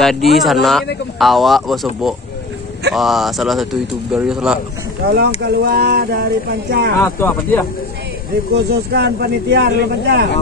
Jadi sana awak bosobok salah satu youtuber ya sana. Tolong keluar dari Pancang. Tuh apa dia? Dikhususkan panitia dari Pancang.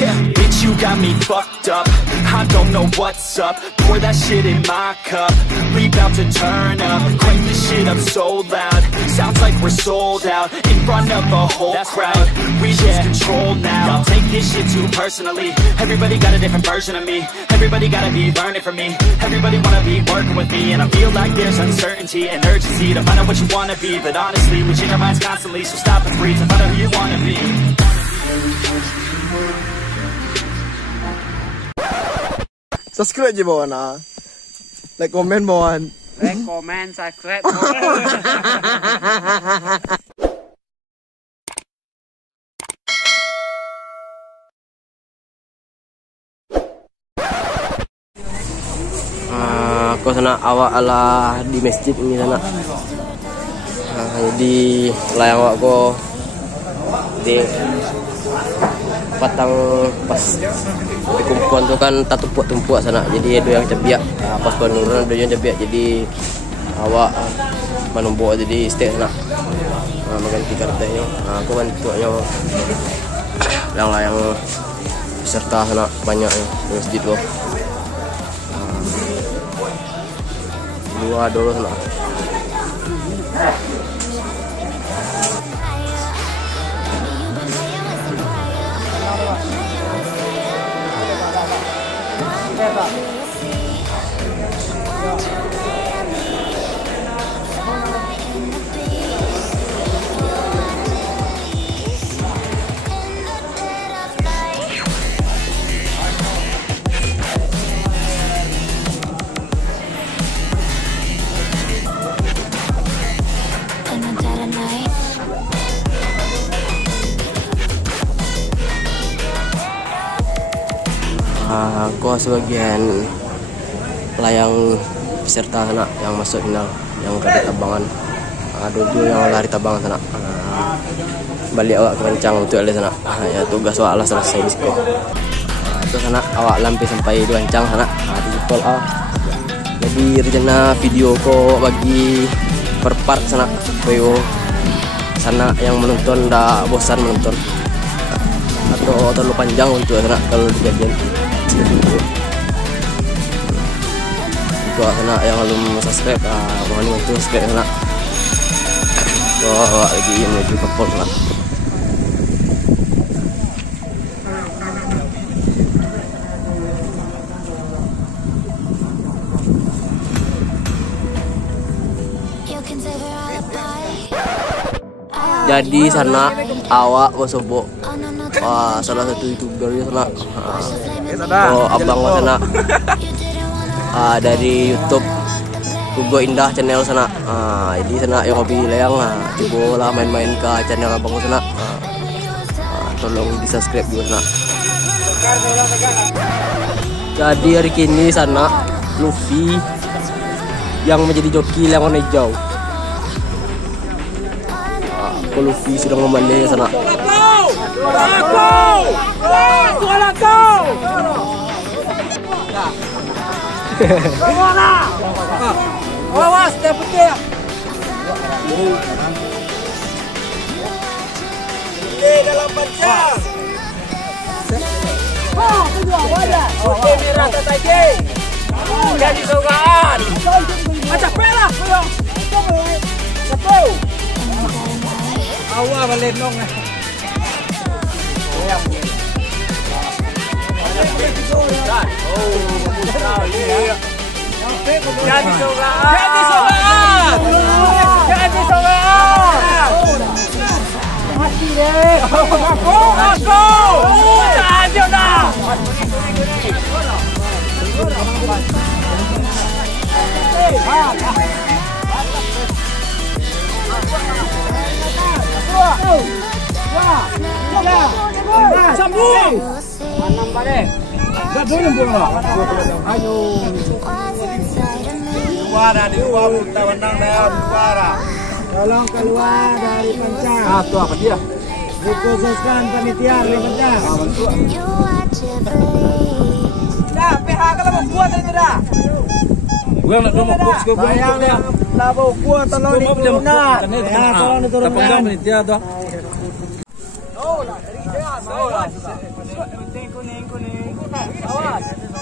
Yeah, bitch, you got me fucked up. I don't know what's up. Pour that shit in my cup. We about to turn up. Crank this shit up so loud. Sounds like we're sold out. In front of a whole crowd. We lose control now. Y'all take this shit too personally. Everybody got a different version of me. Everybody gotta be learning from me. Everybody wanna be working with me. And I feel like there's uncertainty and urgency to find out what you wanna be. But honestly, we change our minds constantly. So stop and breathe and find out who you wanna be. Subscribe je bawan ah. Like komen bawan. Like, comment, subscribe. Aku sana awak ala di masjid ini sana. Jadi layang awak ko di patang pas di kumpulan tu kan tak tumpuk sana. Jadi ada yang cebiak pas penurunan ada yang cebiak. Jadi awak menumbuk jadi stay sana. Mengganti kartanya. Aku kan tuanya layang peserta sana banyak di masjid tu. Dua dulu sana. Aku sebagian layang peserta sana yang masuk final yang lari tabangan. Ada juga yang lari tabangan sana. Balik awak ke Pancang untuk ada sana. Ya tugas awak lah selesai di sekolah. Itu sana awak lampai sampai di Pancang sana. Di call Jadi rencana video ko bagi per part sana supaya sana yang menonton dah bosan menonton atau terlalu panjang untuk sana kalau dijadikan. Untuk sana yang belum subscribe, mohon untuk subscribe sana. Awak lagi menuju ke pol lah. Jadi sana awak bosobok salah satu youtuber ya sana. Abang sana dari YouTube Kugo Indah channel sana. Jadi sana yang hobi layang coba lah main-main ke channel abang sana. Tolong di subscribe juga sana. Jadi hari ini sana Luffy yang menjadi joki layang warna hijau. Luffy sedang memandai sana. Awas, dia petir. Di dalam Pancang. Oke, merah tadi. Jadi sogaan. Acak pela. Satu. Awak balik nong. Jadi sogaan. Mati deh. Aku. Aja dah. Sambung. Enam balik. Gak boleh bola. Ayo. suara di bawah kita menang dalam suara. Tolong keluar dari pencak. Ah, tuh apa dia? Dikhususkan panitia dari pencak. Dah, PH kalau mau buat itu dah. Gua nak mau buat Bayang labo gua tolong diturunkan. Ya, tolong diturunkan. Pegang panitia tuh. Awas.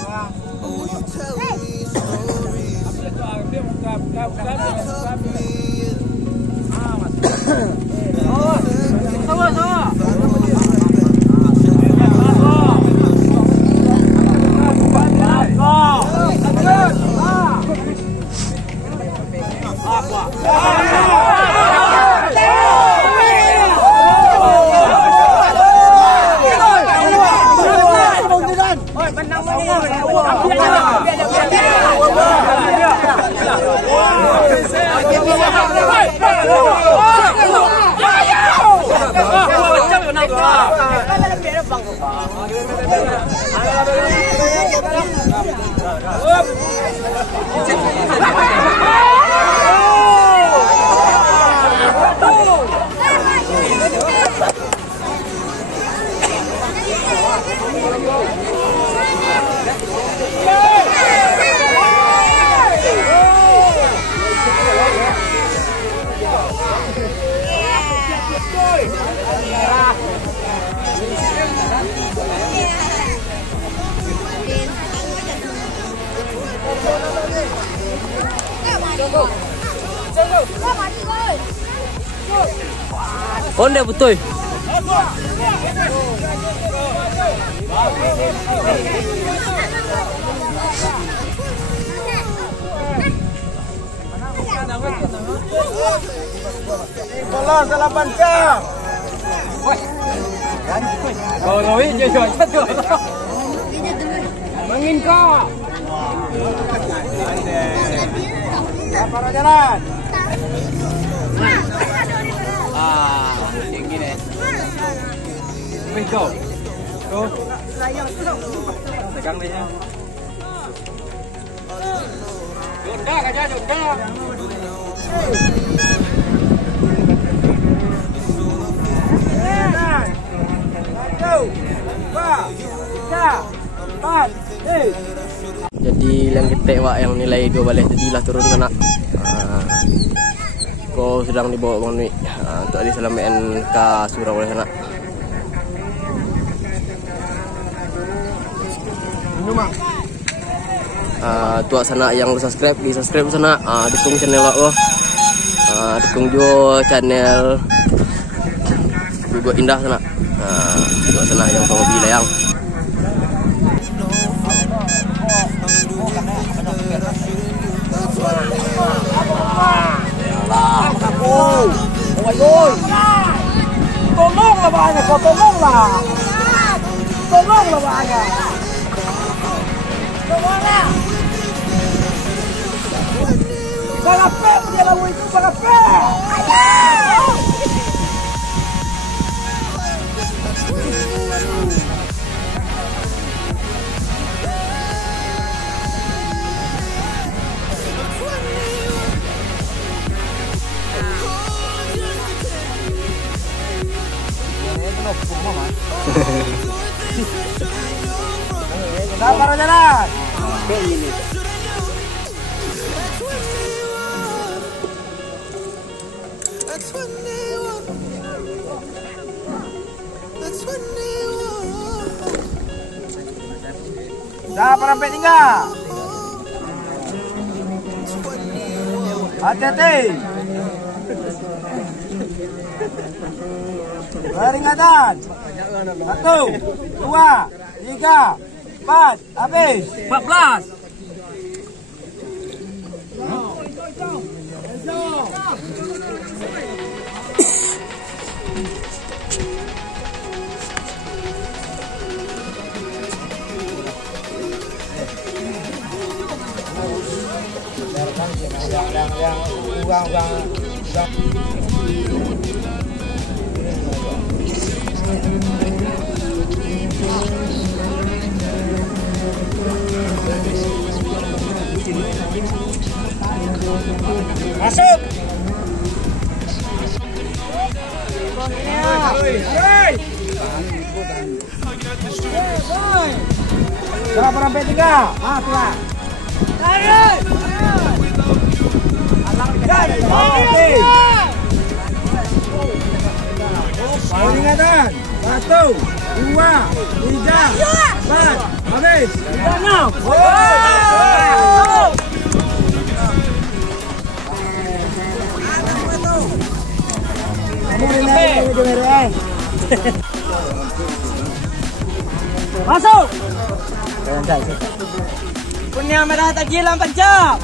Onde betul. Tolong salah pencak. Kalau ngawin dia jual satu. Mangin kau. Para jalan. Tinggi deh. Go. Go. Tegang dia. Junda aja junda. Jadi yang kita wak yang nilai 2 balik jadilah turun kena. Kau sedang dibawa Bang Nui untuk diselamatkan ke surau oleh sana. Tuak sana yang subscribe di subscribe sana, dukung channel aku, dukung juga channel juga indah sana. Tuak sana yang sama bilayang. Tolonglah banyak, kau tolonglah. Tolonglah banyak. Tolonglah. Bagape dia lagu itu bagape. Para jalan. Dah para sampai tinggal. Hati-hati. Peringatan. 1, 2, 3, 4, habis. 14. Masuk. Salah sampai 3. Pelan. Peringatan 1, 2, 3, 4, habis. 6. Masuk. Punya merah tajilan pencap.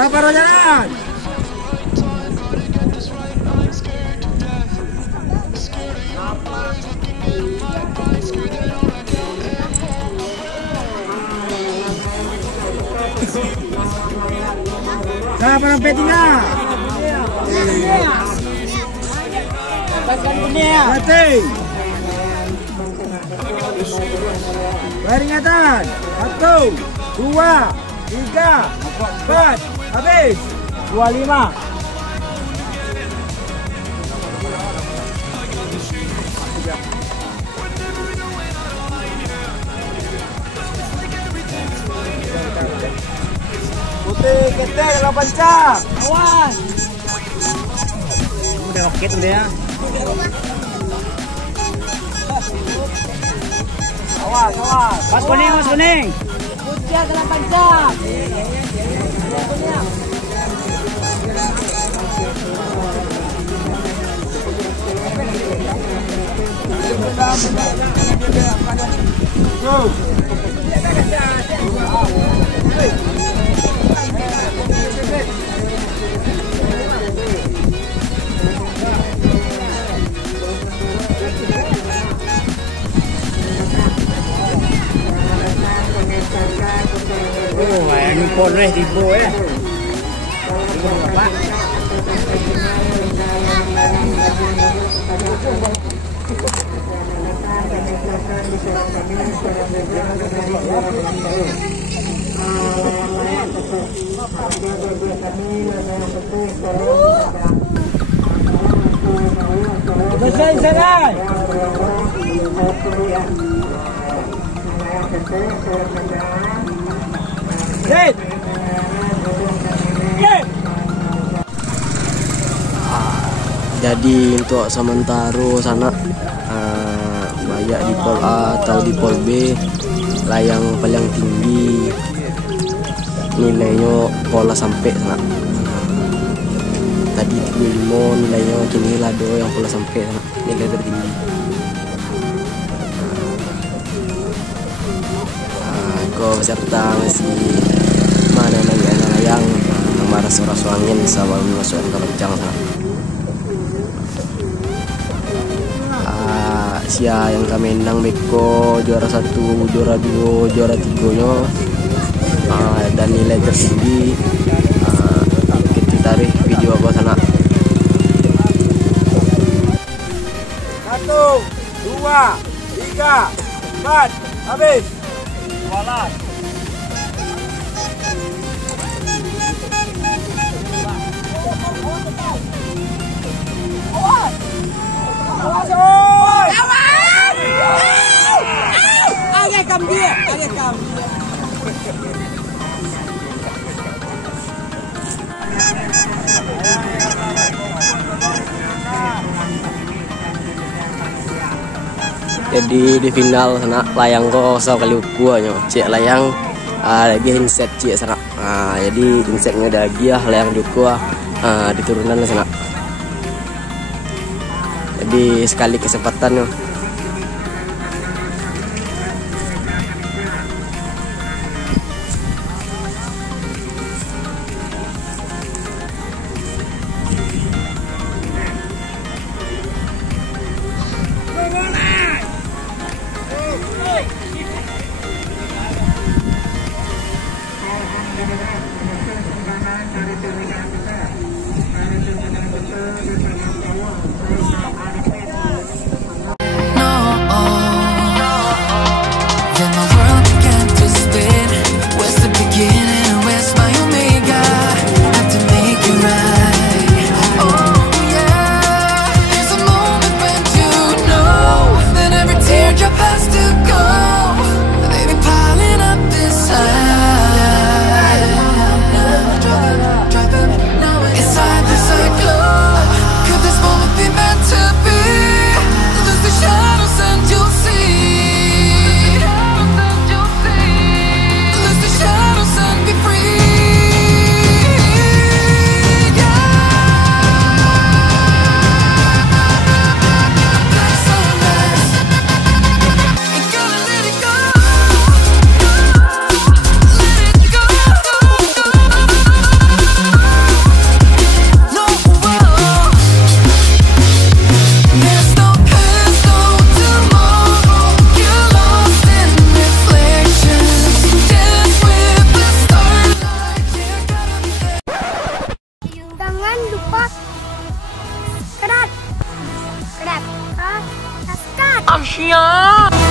Sabar jalan. Sabar sampai 3. Mati. Peringatan 1, 2, 3, 4, habis. 25. Putih ketek dalam panca. Awas. Udah oke tuh ya. Awas, awas. Mas kuning, mas kuning. Putih dalam panca. Oh, yang pon nih tibo ya. Pak. Selesai. Jadi untuk sementara sana banyak di pol A atau di pol B layang paling tinggi nilainya pola sampai sana. Tadi 35 nilainya, kini lado yang pola sampai sana nilai tertinggi. Kau peserta masih mana lagi anak layang marah suara angin sama masukkan ke loncang sana. Sia yang kami endang beko juara 1, juara 2, juara 3-nya dan nilai tertinggi. Kita tarik video apa sana. 1, 2, 3, 4, habis. Walah. Jadi di final sana layang kok kali ukuannya cek layang lagi inset cek sana. Jadi insetnya ada lagi ya layang juga di turunan sana. Jadi sekali kesempatan yo. Jangan lupa subscribe. Subscribe. Subscribe.